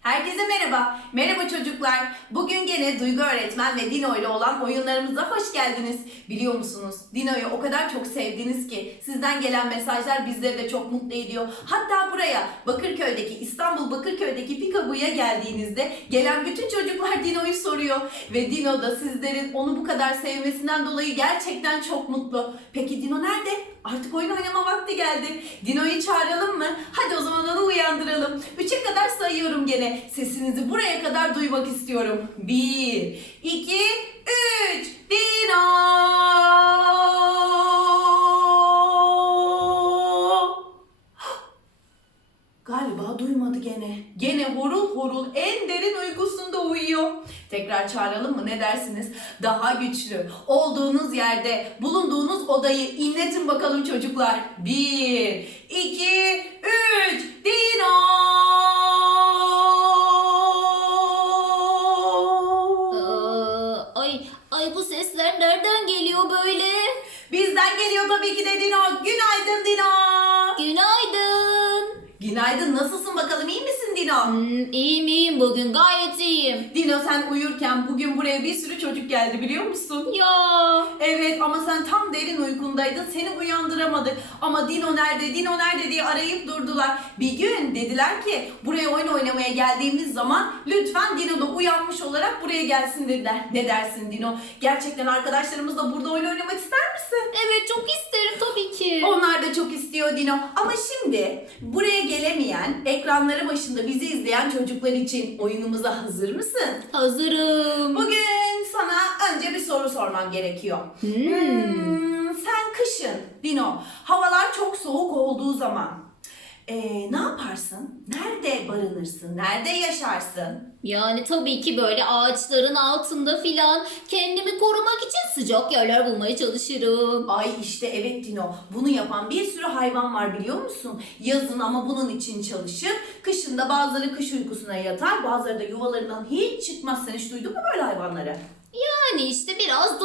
Herkese merhaba. Merhaba çocuklar. Bugün gene Duygu öğretmen ve Dino ile olan oyunlarımıza hoş geldiniz. Biliyor musunuz? Dino'yu o kadar çok sevdiniz ki sizden gelen mesajlar bizleri de çok mutlu ediyor. Hatta buraya Bakırköy'deki İstanbul Bakırköy'deki Pikabu'ya geldiğinizde gelen bütün çocuklar Dino'yu soruyor ve Dino da sizlerin onu bu kadar sevmesinden dolayı gerçekten çok mutlu. Peki Dino nerede? Artık oyun oynama vakti geldi. Dino'yu çağıralım mı? Hadi o zaman onu uyandıralım. Üçe kadar sayıyorum gene. Sesinizi buraya kadar duymak istiyorum. Bir, iki, üç. Dino! Galiba duymadı gene. Gene horul horul en derin uykusunda uyuyor. Tekrar çağıralım mı ne dersiniz? Daha güçlü. Olduğunuz yerde bulunduğunuz odayı inletin bakalım çocuklar. Bir, iki, üç. Dino! Sesler nereden geliyor böyle? Bizden geliyor tabii ki de Dino. Günaydın Dino. Günaydın. Günaydın nasılsın bakalım iyi misin Dino? Hmm, iyiyim iyiyim bugün gayet iyiyim. Dino sen uyurken bugün buraya bir sürü çocuk geldi biliyor musun? Ya Evet ama sen tam derin uykundaydın. Seni uyandıramadık. Ama Dino nerede, Dino nerede diye arayıp durdular. Bir gün dediler ki buraya oyun oynamaya geldiğimiz zaman lütfen Dino da uyanmış olarak buraya gelsin dediler. Ne dersin Dino? Gerçekten arkadaşlarımızla burada oyun oynamak ister misin? evet çok isterim tabii ki. Onlar da çok istiyor Dino. Ama şimdi buraya gelemeyen, ekranları başında bizi izleyen çocuklar için oyunumuza hazır mısın? Hazırım. Bugün sana önce bir soru sormam gerekiyor. Hmm. Hmm, sen kışın Dino havalar çok soğuk olduğu zaman eee, ne yaparsın? Nerede barınırsın? Nerede yaşarsın? Yani tabii ki böyle ağaçların altında filan kendimi korumak için sıcak yerler bulmaya çalışırım. Ay işte evet Dino. Bunu yapan bir sürü hayvan var biliyor musun? Yazın ama bunun için çalışır. Kışın da bazıları kış uykusuna yatar. Bazıları da yuvalarından hiç çıkmaz. Sen hiç duydun mu böyle hayvanları? Yani işte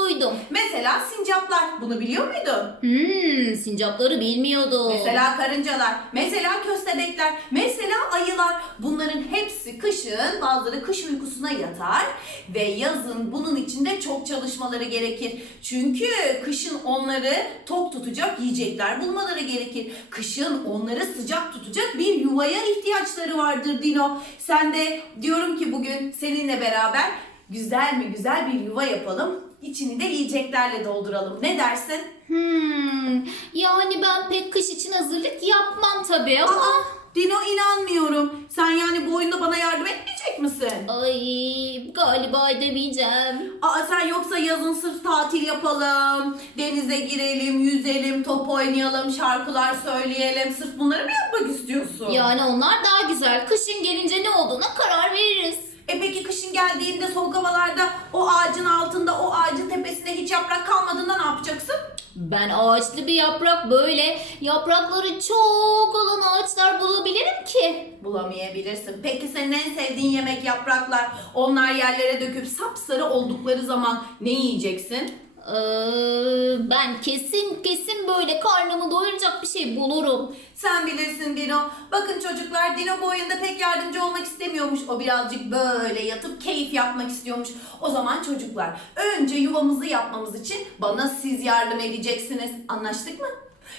duydum. Mesela sincaplar. Bunu biliyor muydun? Hmm, sincapları bilmiyordum. Mesela karıncalar, mesela köstebekler, mesela ayılar. Bunların hepsi kışın bazıları kış uykusuna yatar ve yazın bunun için de çok çalışmaları gerekir. Çünkü kışın onları tok tutacak yiyecekler bulmaları gerekir. Kışın onları sıcak tutacak bir yuvaya ihtiyaçları vardır Dino. Sen de diyorum ki bugün seninle beraber güzel mi güzel bir yuva yapalım. İçini de yiyeceklerle dolduralım. Ne dersin? Hmm, yani ben pek kış için hazırlık yapmam tabii ama... Aa, Dino inanmıyorum. Sen yani bu oyunda bana yardım etmeyecek misin? Ay galiba edemeyeceğim. Aa sen yoksa yazın sırf tatil yapalım, denize girelim, yüzelim, top oynayalım, şarkılar söyleyelim. Sırf bunları mı yapmak istiyorsun? Yani onlar daha güzel. Kışın gelince ne olduğuna karar veririz. E peki kışın geldiğinde soğuk havalarda o ağacın altında, o ağacın tepesinde hiç yaprak kalmadığında ne yapacaksın? Ben ağaçlı bir yaprak böyle yaprakları çok olan ağaçlar bulabilirim ki. Bulamayabilirsin. Peki senin en sevdiğin yemek yapraklar. Onlar yerlere döküp sapsarı oldukları zaman ne yiyeceksin? Ee, ben kesin kesin böyle karnımı doyuracak bir şey bulurum. Sen bilirsin Dino. Bakın çocuklar Dino bu oyunda pek yardımcı olmak istemiyormuş. O birazcık böyle yatıp keyif yapmak istiyormuş. O zaman çocuklar önce yuvamızı yapmamız için bana siz yardım edeceksiniz. Anlaştık mı?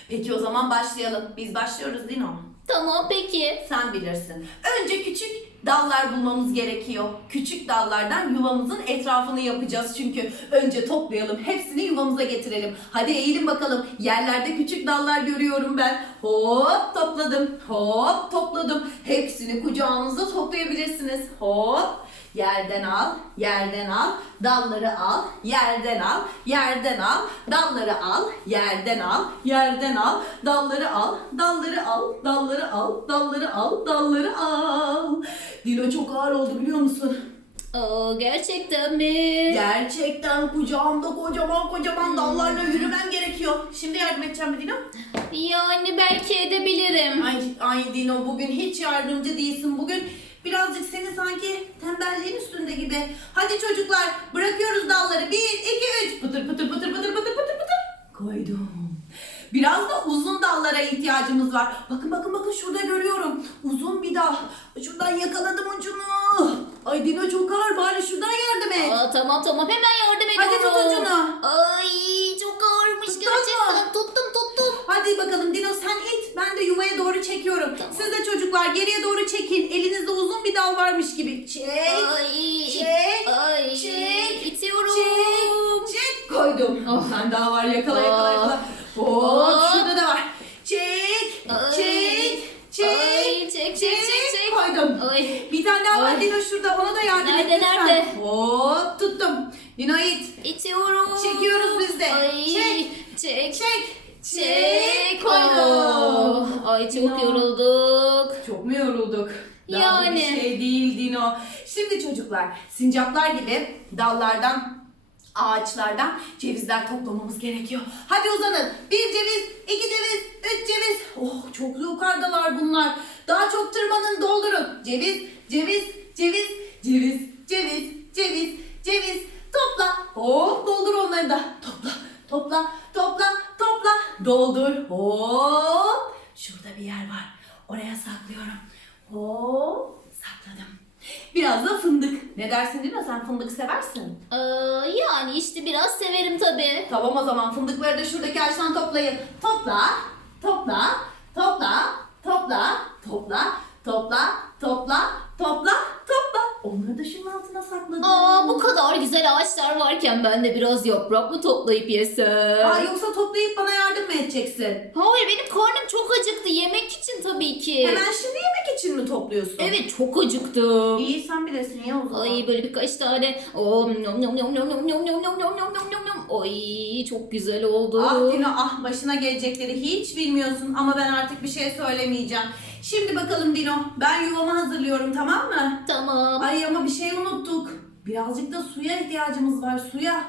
Peki o zaman başlayalım. Biz başlıyoruz Dino. Tamam peki. Sen bilirsin. Önce küçük dallar bulmamız gerekiyor. Küçük dallardan yuvamızın etrafını yapacağız çünkü. Önce toplayalım, hepsini yuvamıza getirelim. Hadi eğilin bakalım. Yerlerde küçük dallar görüyorum ben. Hop topladım, hop topladım. Hepsini kucağınızda toplayabilirsiniz. Hop. Yerden al, yerden al, dalları al, yerden al, yerden al, dalları al, yerden al, yerden al, dalları al, dalları al, dalları al, dalları al, dalları al. Dino çok ağır oldu biliyor musun? Aa, gerçekten mi? Gerçekten kucağımda kocaman kocaman dallarla yürümem gerekiyor. Şimdi yardım edeceğim mi Dino? Yani belki edebilirim. Ay, ay Dino bugün hiç yardımcı değilsin. Bugün birazcık seni sanki tembelliğin üstünde gibi. Hadi çocuklar bırakıyoruz dalları. Bir, iki, üç. Pıtır pıtır pıtır pıtır pıtır pıtır pıtır. Koydum. Biraz da uzun dallara ihtiyacımız var. Bakın bakın bakın şurada görüyorum. Uzun bir dal. Şuradan yakaladım ucunu. Ay Dino çok ağır bari şuradan yardım et. Aa, tamam tamam hemen yardım ediyorum. Hadi tut ucunu. Ay çok ağırmış Tuttun gerçekten. Tuttum tuttum. Hadi bakalım Dino sen it. Ben de yuvaya doğru çekiyorum. Tamam. Siz de çocuklar geriye doğru çekin. Elinizde uzun bir dal varmış gibi. Çek. Ay. Çek. Ay. Çek. İtiyorum. Çek. Çek. Koydum. Oh. Sen daha var yakala yakala Oh. yakala. Hop Oh. şurada da var. Çek. Ay. Çek. Çek. Ay, çek, çek, çek, çek. Koydum. Ay. Bir tane daha var. Dino şurada. Ona da yardım Nerede, et lütfen. nerede? Hop tuttum. Dino it. İtiyorum. Çekiyoruz biz de. Ay. Çek. Çek. Çek. Çek. Koydum. Oh. Ay çok Dino. yorulduk. Çok mu yorulduk? Daha Yani. bir şey değil Dino. Şimdi çocuklar sincaplar gibi dallardan ağaçlardan cevizler toplamamız gerekiyor. Hadi uzanın. Bir ceviz, iki ceviz, üç ceviz. Oh çok yukarıdalar bunlar. Daha çok tırmanın doldurun. Ceviz, ceviz, ceviz, ceviz, ceviz, ceviz, ceviz. Topla. Hop doldur onları da. Topla, topla, topla, topla. Doldur. Hop. Şurada bir yer var. Oraya saklıyorum. Hop sakladım. Biraz da fındık. Ne dersin değil mi? Sen fındık seversin. Ee, yani işte biraz severim tabii. Tamam o zaman fındıkları da şuradaki ağaçtan toplayın. Topla, topla, topla, topla, topla, topla, topla, topla, topla. Onları da şunun altına sakladım. Aa bu kadar güzel ağaçlar varken ben de biraz yaprak mı toplayıp yesem? Aa, yoksa toplayıp bana yardım mı edeceksin? Hayır benim karnım çok acıktı yemek için tabii ki. Hemen şimdi yemek için mi topluyorsun? Evet çok acıktım. İyi sen bilirsin ya o zaman. Ay böyle birkaç tane. Oh, nom nom nom nom nom nom nom nom nom nom nom nom nom. Ay çok güzel oldu. Ah Dino ah başına gelecekleri hiç bilmiyorsun ama ben artık bir şey söylemeyeceğim. Şimdi bakalım Dino ben yuvamı hazırlıyorum tamam mı? Tamam. Ay ama bir şey unuttuk. Birazcık da suya ihtiyacımız var suya.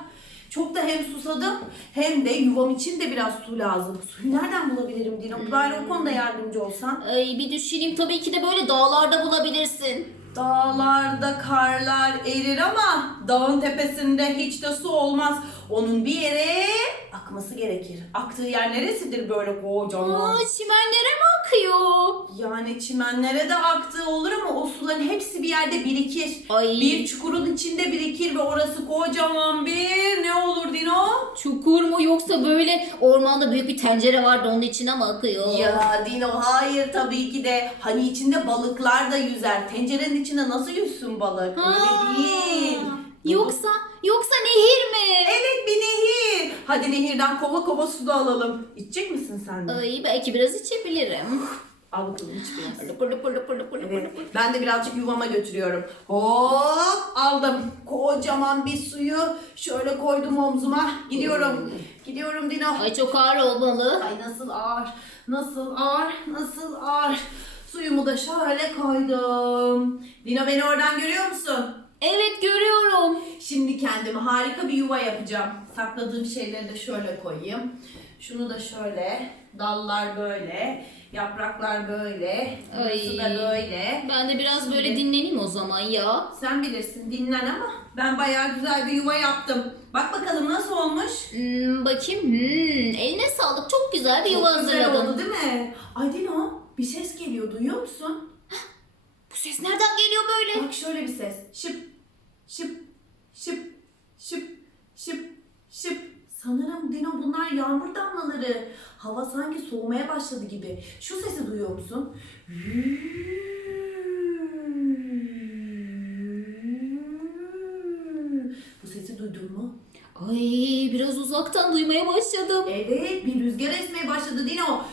Çok da hem susadım hem de yuvam için de biraz su lazım. Suyu nereden bulabilirim Dino? Bari o konuda yardımcı olsan. Ay bir düşüneyim tabii ki de böyle dağlarda bulabilirsin. Dağlarda karlar erir ama dağın tepesinde hiç de su olmaz. Onun bir yere akması gerekir. Aktığı yer neresidir böyle kocaman? Aa çimenlere mi akıyor? Yani çimenlere de aktığı olur ama o suların hepsi bir yerde birikir. Ay. Bir çukurun içinde birikir ve orası kocaman bir ne olur Dino? Çukur mu yoksa böyle ormanda büyük bir tencere vardı onun içine mi akıyor? Ya Dino hayır tabii ki de hani içinde balıklar da yüzer. Tencerenin içinde nasıl yüzsün balık? Ha. Öyle değil. Yoksa yoksa nehir mi? Evet bir nehir. Hadi nehirden kova kova su da alalım. İçecek misin sen de? Ay belki biraz içebilirim. Al bakalım iç biraz. Lıpır lıpır lıpır lıpır Evet, lıpır. ben de birazcık yuvama götürüyorum. Hop aldım. Kocaman bir suyu şöyle koydum omzuma. Gidiyorum. Gidiyorum Dino. Ay çok ağır olmalı. Ay nasıl ağır, nasıl ağır, nasıl ağır. Suyumu da şöyle koydum. Dino beni oradan görüyor musun? Evet görüyorum. Şimdi kendime harika bir yuva yapacağım. Sakladığım şeyleri de şöyle koyayım. Şunu da şöyle, dallar böyle, yapraklar böyle, burası da böyle. Ben de biraz böyle dinleneyim o zaman ya. Sen bilirsin dinlen ama ben bayağı güzel bir yuva yaptım. Bak bakalım nasıl olmuş? Hmm, bakayım. Hmm, eline sağlık. Çok güzel bir yuva Çok güzel hazırladın. oldu değil mi? Ay Dino bir ses geliyor duyuyor musun? Bu ses nereden geliyor böyle? Bak şöyle bir ses. Şıp, şıp, şıp, şıp, şıp, şıp. Sanırım Dino bunlar yağmur damlaları. Hava sanki soğumaya başladı gibi. Şu sesi duyuyor musun? Bu sesi duydun mu? Ay biraz uzaktan duymaya başladım. Evet bir rüzgar esmeye başladı Dino.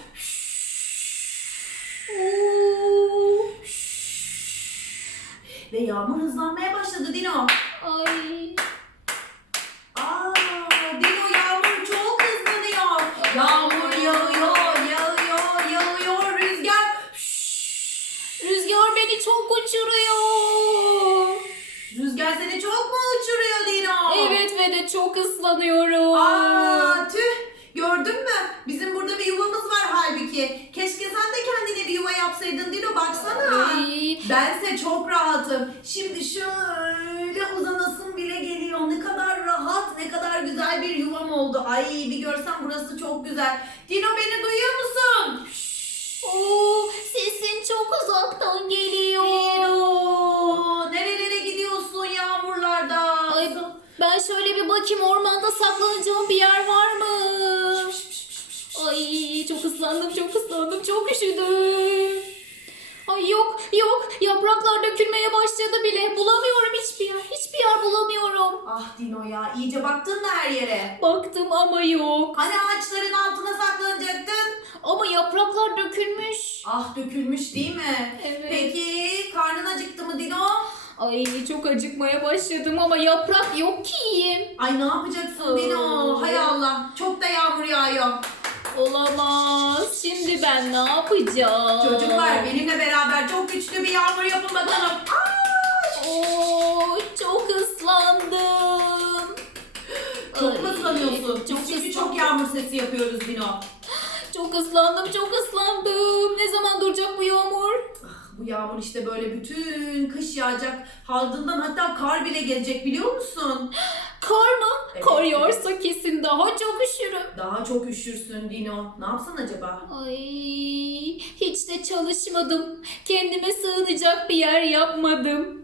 Oo. Ve yağmur hızlanmaya başladı Dino. Ay. Aa, Dino yağmur çok hızlanıyor. Yağmur yağıyor, yağıyor, yağıyor. Rüzgar. Rüzgar beni çok uçuruyor. Rüzgar seni çok mu uçuruyor Dino? Evet ve de çok ıslanıyorum. Aa, tüh. Gördün mü? Bizim burada bir yuvamız var halbuki. Keşke sen de kendine bir yuva yapsaydın Dino baksana. Bense çok rahatım. Şimdi şöyle uzanasım bile geliyor. Ne kadar rahat, ne kadar kadar güzel bir yuvam oldu. Ay bir görsen burası çok güzel. Dino beni duyuyor musun? Oo, sesin çok uzaktan geliyor. Dino nerelere gidiyorsun yağmurlarda? Ay ben şöyle bir bakayım ormanda saklanacağım bir yer var mı? Ay çok ıslandım çok ıslandım çok üşüdüm. Ay yok yok yapraklar dökülmeye başladı bile. Bulamıyorum hiçbir yer. Hiçbir yer bulamıyorum. Ah Dino ya iyice baktın mı her yere? Baktım ama yok. Hani ağaçların altına saklanacaktın? Ama yapraklar dökülmüş. Ah dökülmüş değil mi? Evet. Peki karnın acıktı mı Dino? Ay çok acıkmaya başladım ama yaprak yok ki yiyeyim. Ay ne yapacaksın Dino? Hay Allah çok da yağmur yağıyor. Olamaz. Şimdi ben ne yapacağım? Çocuklar benimle beraber çok güçlü bir yağmur yapın bakalım. Aa, Oo, çok ıslandım. çok Ay, mu ıslanıyorsun? Çok Biz çünkü ıslandım. çok yağmur sesi yapıyoruz Dino. Çok ıslandım, çok ıslandım. Ne zaman duracak bu yağmur? Bu yağmur işte böyle bütün kış yağacak. Ardından hatta kar bile gelecek biliyor musun? Kar mı? Evet. Kar yağarsa kesin daha çok üşürüm. Daha çok üşürsün Dino. Ne yapsan acaba? Ay, hiç de çalışmadım. Kendime sığınacak bir yer yapmadım.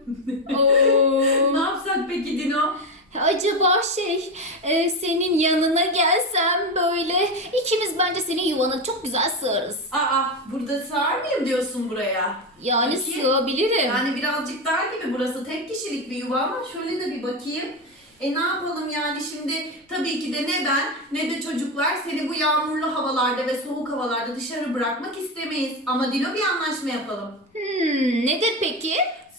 Oo. Ne yapsak peki Dino? Acaba şey, e, senin yanına gelsem böyle ikimiz bence senin yuvana çok güzel sığarız. Aa burada sığar mıyım diyorsun buraya? Yani Peki. sığabilirim. Yani birazcık dar gibi burası tek kişilik bir yuva ama şöyle de bir bakayım. E ne yapalım yani şimdi tabii ki de ne ben ne de çocuklar seni bu yağmurlu havalarda ve soğuk havalarda dışarı bırakmak istemeyiz. Ama Dilo bir anlaşma yapalım. Hmm, nedir peki?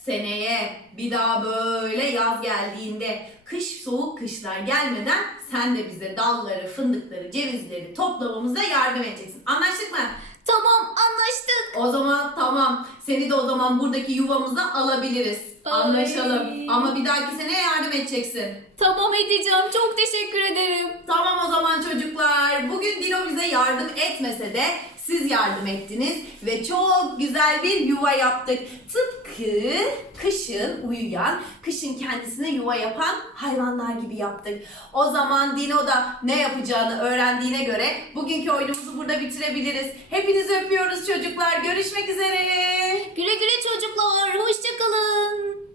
Seneye bir daha böyle yaz geldiğinde kış soğuk kışlar gelmeden sen de bize dalları, fındıkları, cevizleri toplamamıza yardım edeceksin. Anlaştık mı? Tamam anlaştık. O zaman tamam. Seni de o zaman buradaki yuvamıza alabiliriz. Ay. Anlaşalım. Ama bir dahaki sene yardım edeceksin. Tamam edeceğim. Çok teşekkür ederim. Tamam o zaman çocuklar. Bize yardım etmese de siz yardım ettiniz ve çok güzel bir yuva yaptık. Tıpkı kışın uyuyan, kışın kendisine yuva yapan hayvanlar gibi yaptık. O zaman Dino da ne yapacağını öğrendiğine göre bugünkü oyunumuzu burada bitirebiliriz. Hepinizi öpüyoruz çocuklar. Görüşmek üzere. Güle güle çocuklar. Hoşçakalın.